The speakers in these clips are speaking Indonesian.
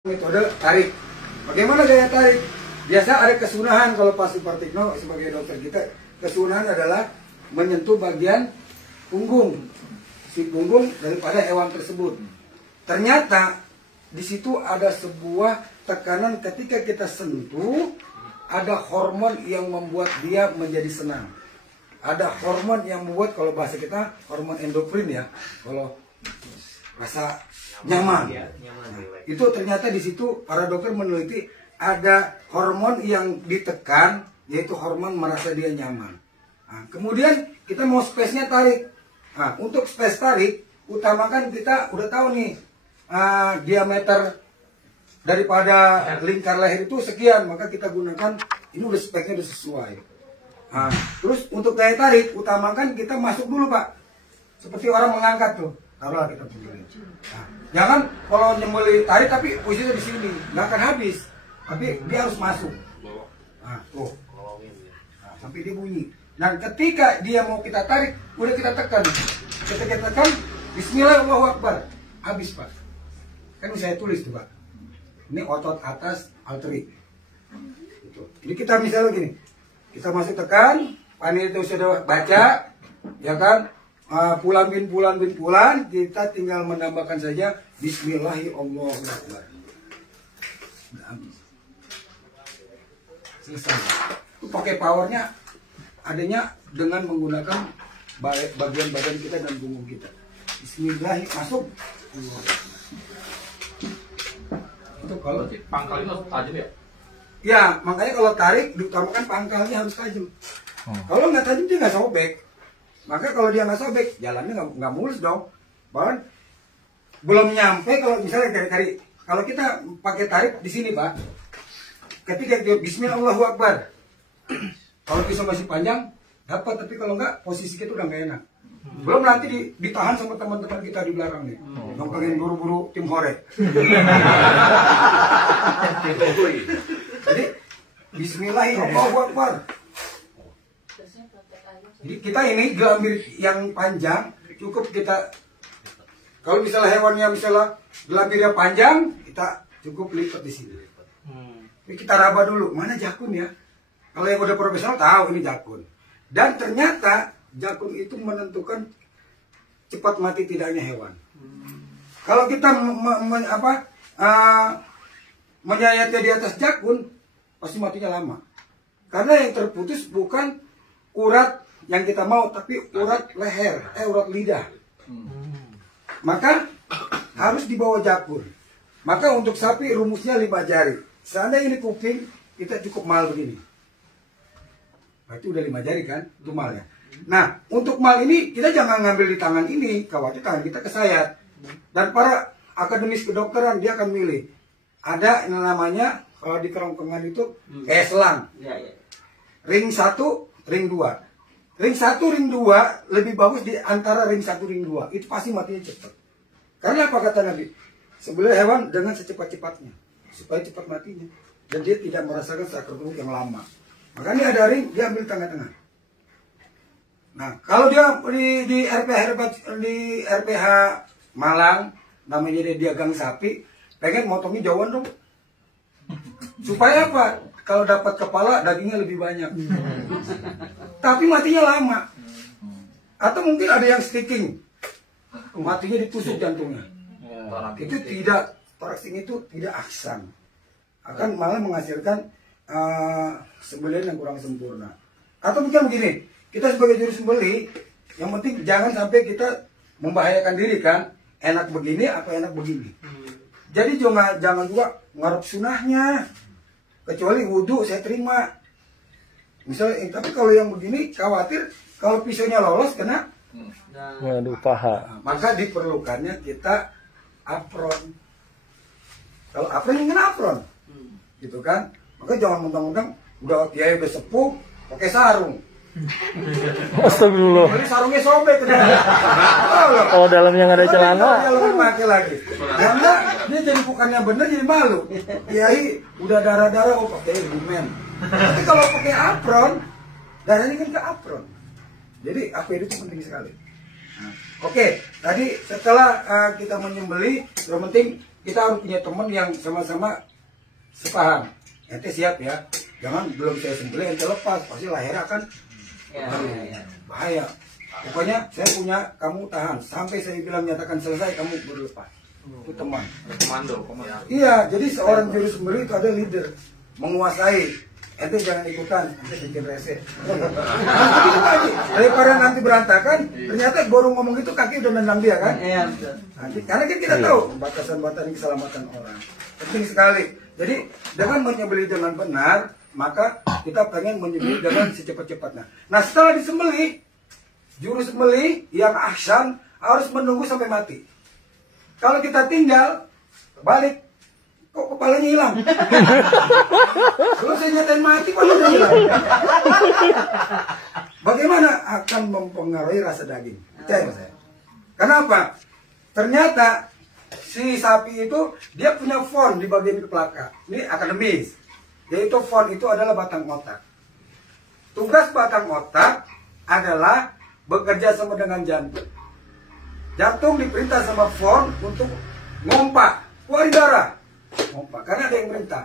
Metode tarik. Bagaimana gaya tarik? Biasa ada kesunahan kalau Pak Supartikno sebagai dokter kita. Kesunahan adalah menyentuh bagian punggung, si punggung daripada hewan tersebut. Ternyata di situ ada sebuah tekanan ketika kita sentuh, ada hormon yang membuat dia menjadi senang. Ada hormon yang membuat, kalau bahasa kita hormon endorfin ya, kalau rasa nyaman. Nah, itu ternyata di situ para dokter meneliti ada hormon yang ditekan, yaitu hormon merasa dia nyaman. Nah, kemudian kita mau space-nya tarik. Nah, untuk space tarik, utamakan kita udah tahu nih diameter daripada lingkar leher itu sekian, maka kita gunakan ini udah speknya udah sesuai. Nah, terus untuk gaya tarik, utamakan kita masuk dulu Pak, seperti orang mengangkat tuh. Taruhlah kita begini. Nah, jangan kalau nyembeli tarik tapi posisinya di sini, nggak akan habis. Tapi dia harus masuk. Nah, tuh. Nah, sampai dia bunyi. Dan ketika dia mau kita tarik, udah kita tekan. Kita tekan, Bismillah Allahu Akbar. Habis Pak. Kan saya tulis tuh Pak. Ini otot atas alteri. Gitu. Jadi kita misalnya gini, kita masuk tekan, Pani itu sudah baca, ya kan? Pulan bin pulan, kita tinggal menambahkan saja Bismillahirrahmanirrahim. Selesai. Itu pakai powernya adanya dengan menggunakan bagian-bagian kita dan punggung kita. Bismillahirrahmanirrahim, masuk. Itu kalau pangkalnya harus tajam ya? Ya, makanya kalau tarik diutamakan pangkalnya harus tajam. Kalau nggak tajam dia nggak sobek. Maka kalau dia nggak sobek, jalannya nggak mulus dong. Bahkan belum nyampe kalau misalnya kalau kita pakai tarik di sini Pak, ketika kita Bismillahirrahmanirrahim, kalau pisau masih panjang dapat, tapi kalau nggak posisi kita udah nggak enak. Belum nanti ditahan sama teman-teman kita di belakang nih, yang pengen buru-buru tim hore. Jadi Bismillahirrahmanirrahim. Jadi kita ini gelambir yang panjang cukup kita, kalau misalnya hewannya misalnya gelambirnya panjang, kita cukup lipat di sini. Jadi kita raba dulu, mana jakun ya? Kalau yang udah profesional tahu ini jakun. Dan ternyata jakun itu menentukan cepat mati tidaknya hewan. Kalau kita menyayatnya di atas jakun, pasti matinya lama. Karena yang terputus bukan urat yang kita mau, tapi urat leher, urat lidah. Maka harus dibawa jakun. Maka untuk sapi rumusnya 5 jari. Seandainya ini kuping, kita cukup mal begini. Berarti udah 5 jari kan, itu malnya. Nah, untuk mal ini kita jangan ngambil di tangan ini, khawatir tangan kita kesayat. Dan para akademis kedokteran dia akan milih. Ada yang namanya kalau di kerongkongan itu kayak selang. Ring 1, ring 2. Ring 1, ring 2 lebih bagus di antara ring 1, ring 2. Itu pasti matinya cepat. Karena apa kata Nabi? Sebenarnya hewan dengan secepat-cepatnya. Supaya cepat matinya. Dan dia tidak merasakan sakit perut yang lama. Makanya ada ring, dia ambil tengah-tengah. Nah, kalau dia di RPH Malang, namanya dia gang sapi, pengen motongnya jauhan dong. Supaya apa? Kalau dapat kepala, dagingnya lebih banyak. Tapi matinya lama. Atau mungkin ada yang sticking. Matinya ditusuk jantungnya. Itu tidak, toraxing itu tidak aksan. Akan malah menghasilkan sembelihan yang kurang sempurna. Atau mungkin begini, kita sebagai juru sembelih, yang penting jangan sampai kita membahayakan diri kan. Enak begini apa enak begini. Jadi jangan juga ngarep sunahnya. Kecuali wudhu saya terima. Misalnya, tapi kalau yang begini khawatir kalau pisaunya lolos kena waduh paha. Nah, maka diperlukannya kita apron. Kalau apron yang kena apron, gitu kan? Maka jangan mentang-mentang udah sepuh pakai sarung. Astagfirullah. Jadi sarungnya sobek. Oh, dalamnya nggak ada celana. Dia lebih pakai lagi. Karena dia jadi bukannya bener jadi malu. Kiai udah darah-darah pakai argumen. Tapi kalau pakai apron, darahnya kan ke apron. Jadi APD itu penting sekali. Oke, tadi setelah kita menyembeli, yang penting kita harus punya teman yang sama-sama sepaham. Ente siap ya, jangan belum saya sembelih ente lepas, pasti lahirnya kan bahaya. Pokoknya saya punya, kamu tahan sampai saya bilang nyatakan selesai, kamu berlepas. Itu teman. Komando. Iya, jadi seorang juru sembelih itu ada leader, menguasai. Ente jangan ikutan, ente bikin rese. Daripada nanti berantakan, ternyata baru ngomong itu kaki udah nendang dia kan? Iya. Karena kan kita tahu batasan-batasan keselamatan orang. Penting sekali. Jadi dengan menyembelih dengan benar, maka kita pengen menyembelih dengan secepat-cepatnya. Nah setelah disembelih, juru sembelih yang ahsan harus menunggu sampai mati. Kalau kita tinggal, balik, kok kepalanya hilang? Kalau saya nyatain mati, kepalanya hilang. Bagaimana akan mempengaruhi rasa daging? Percaya saya. Kenapa? Ternyata si sapi itu dia punya fon di bagian kepala. Ini akademis. Yaitu fon itu adalah batang otak. Tugas batang otak adalah bekerja sama dengan jantung. Jantung diperintah sama fon untuk ngompak, keluarin darah. Ngompak, karena ada yang merintah.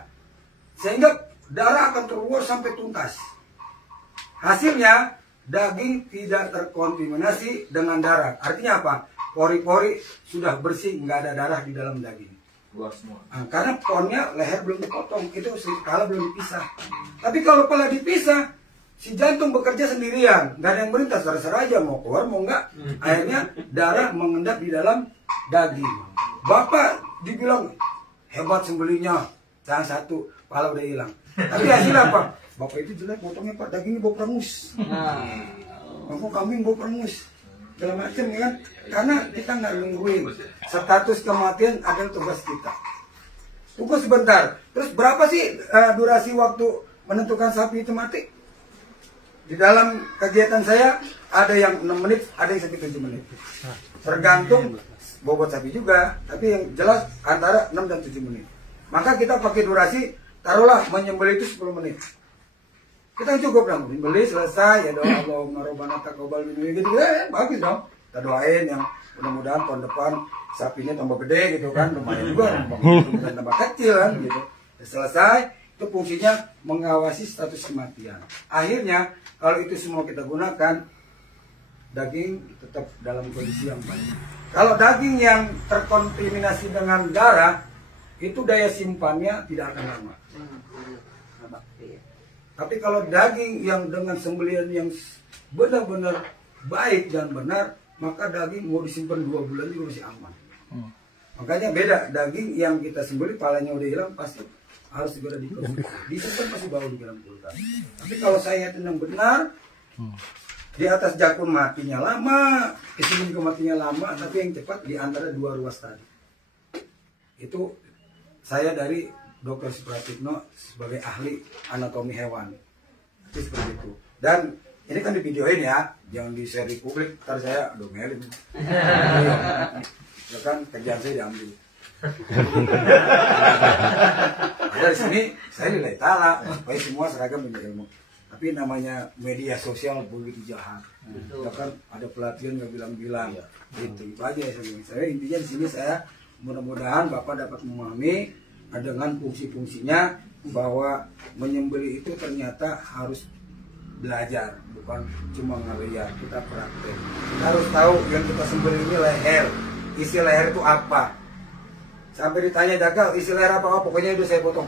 Sehingga darah akan keluar sampai tuntas. Hasilnya daging tidak terkontaminasi dengan darah. Artinya apa? Pori-pori sudah bersih, nggak ada darah di dalam daging. Keluar semua. Nah, karena ponnya leher belum dipotong, itu kepala belum dipisah. Tapi kalau kepala dipisah, si jantung bekerja sendirian, nggak ada yang merintah, serah-serah aja mau keluar mau nggak. Akhirnya darah mengendap di dalam daging. Bapak dibilang hebat sembelihnya, jangan satu, kepala udah hilang. Tapi hasilnya apa? Bapak itu jelek, potongnya Pak, dagingnya bau perengus. Bangku kambing bau perengus. Segala macam ya kan, karena kita nggak nungguin status kematian adalah tugas kita. Tunggu sebentar. Terus berapa sih durasi waktu menentukan sapi itu mati? Di dalam kegiatan saya ada yang 6 menit, ada yang sampai 7 menit. Tergantung bobot sapi juga, tapi yang jelas antara 6 dan 7 menit. Maka kita pakai durasi, taruhlah menyembelih itu 10 menit. Kita cukup dong, beli selesai ya doa Allahumma rabbana taqabbal minna gitu, bagus dong. Kita doain yang mudah-mudahan tahun depan sapinya tambah gede gitu kan, lumayan juga, tambah kecil kan gitu. Selesai, itu fungsinya mengawasi status kematian. Akhirnya kalau itu semua kita gunakan, daging tetap dalam kondisi yang baik. Kalau daging yang terkontaminasi dengan darah, itu daya simpannya tidak akan lama. Tapi kalau daging yang dengan sembelihan yang benar-benar baik dan benar, maka daging mau disimpan 2 bulan juga masih aman. Makanya beda, daging yang kita sembelih palanya udah hilang pasti harus segera dikonsumsi. Disimpan pasti bau di dalam kulkas. Tapi kalau saya tenang benar, di atas jakun matinya lama, kesini juga matinya lama, tapi yang cepat di antara 2 ruas tadi. Itu saya dari Dr. Supratikno sebagai ahli anatomi hewan. Itu seperti itu. Dan ini kan di videoin ya, jangan di share di publik, ntar saya domelin. Ya kan kerjaan saya diambil. Ada di sini saya nilai tala, supaya semua seragam punya ilmu. Tapi namanya media sosial begitu jahat. Ya kan ada pelatihan nggak bilang-bilang. Itu aja saya intinya di sini saya mudah-mudahan Bapak dapat memahami dengan fungsi-fungsinya, bahwa menyembelih itu ternyata harus belajar, bukan cuma ngeliat, kita praktek. Kita harus tahu yang kita sembelih ini leher, isi leher itu apa. Sampai ditanya jagal, isi leher apa? Oh, pokoknya itu saya potong.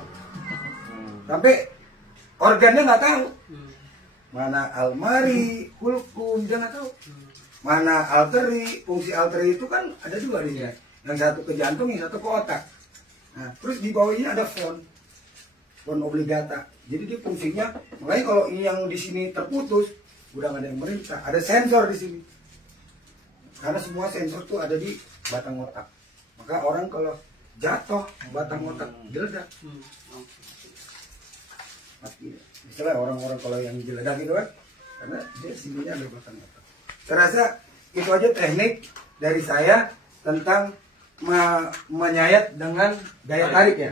Sampai organnya nggak tahu. Mana almari, hulkum, dia nggak tahu. Mana arteri, fungsi arteri itu kan ada 2 di sini. Yang satu ke jantung, yang satu ke otak. Nah, terus di bawahnya ada fon obligata. Jadi dia fungsinya, makanya kalau ini yang di sini terputus, udah nggak ada yang merintah. Ada sensor di sini. Karena semua sensor tuh ada di batang otak. Maka orang kalau jatuh batang otak geledak. Pasti. Misalnya orang-orang kalau yang geledak gitu kan, karena dia sininya ada batang otak. Saya rasa itu aja teknik dari saya tentang menyayat dengan daya tarik ya.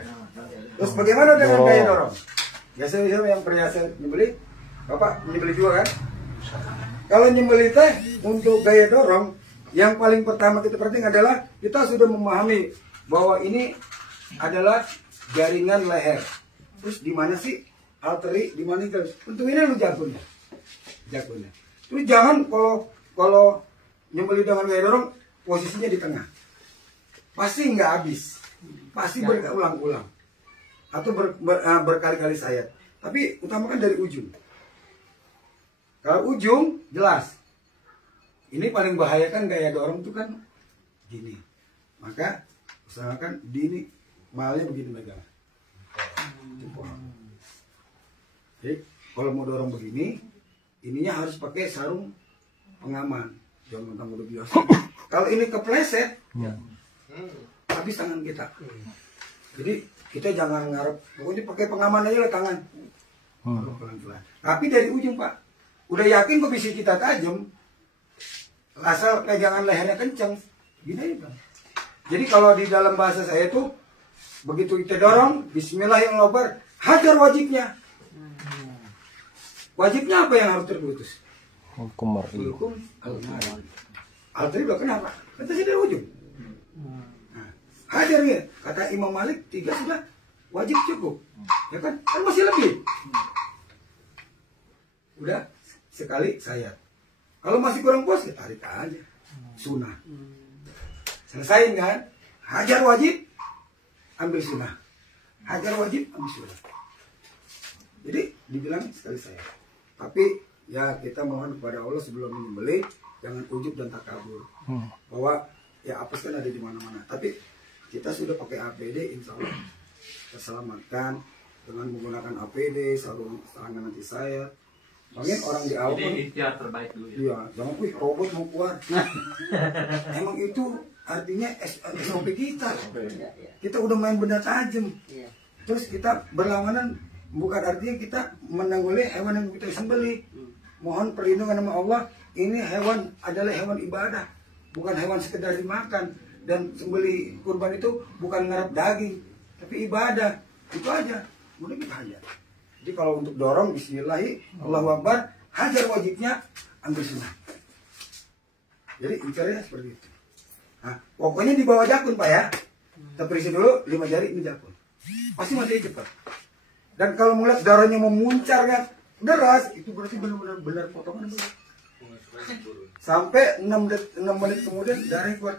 Terus bagaimana dengan daya dorong? Biasanya yang biasa nyembelih, Bapak nyembelih juga kan? Kalau nyembelih teh untuk daya dorong, yang paling pertama kita penting adalah kita sudah memahami bahwa ini adalah jaringan leher. Terus di mana sih arteri? Di mana itu? Untuk ini lu jagonya. Terus jangan kalau nyembeli dengan gaya dorong posisinya di tengah. Pasti nggak habis. Pasti berulang-ulang. Atau berkali-kali sayat. Tapi utamakan dari ujung. Kalau ujung jelas. Ini paling bahaya kan gaya dorong itu kan gini. Maka usahakan di ini malnya begini megang. Jadi kalau mau dorong begini, ininya harus pakai sarung pengaman. Jangan mentang udah biasa. Kalau ini kepleset, habis tangan kita. Jadi kita jangan ngarep. Pokoknya pakai pengaman aja lah tangan. Pelan-pelan. Tapi dari ujung Pak, udah yakin kok bisi kita tajam. Asal pegangan lehernya kenceng. Gini aja Pak. Jadi kalau di dalam bahasa saya tuh begitu kita dorong, Bismillahirrahmanirrahim, hajar wajibnya. Wajibnya apa yang harus terputus? Hukum mar'i. Hukum al-mar'i. Al-tari kenapa? Kata sih dari ujung. Nah, hajar ya. Kata Imam Malik 3 sudah wajib cukup. Ya kan? Kan masih lebih. Udah sekali sayat. Kalau masih kurang puas, ya tarik aja. Sunnah. Selesain kan? Hajar wajib, ambil sunnah. Hajar wajib, ambil sunnah. Jadi dibilang sekali sayat. Tapi ya kita mohon kepada Allah sebelum menyembelih jangan ujub dan takabur. Bahwa ya apes kan ada di mana-mana. Tapi kita sudah pakai APD, insya Allah terselamatkan dengan menggunakan APD, sarung tangan anti sayat. Mungkin orang di awal jadi ikhtiar terbaik dulu ya. Iya, jangan robot mau keluar. Emang itu artinya SOP kita. Kita udah main benda tajam. Terus kita berlawanan bukan artinya kita menangguli hewan yang kita sembelih. Mohon perlindungan sama Allah. Ini hewan adalah hewan ibadah, bukan hewan sekedar dimakan. Dan sembelih kurban itu bukan ngarep daging, tapi ibadah. Itu aja. Mudah kita hajar. Jadi kalau untuk dorong, Bismillahirrahmanirrahim, Allahu Akbar, hajar wajibnya, ambil sunnah. Jadi incarnya seperti itu. Nah, pokoknya di bawah jakun Pak ya. Kita perisi dulu 5 jari ini jakun. Pasti masih cepat. Dan kalau melihat darahnya memuncar kan deras, itu berarti benar-benar potongan dulu. Sampai 6 menit kemudian darahnya keluar.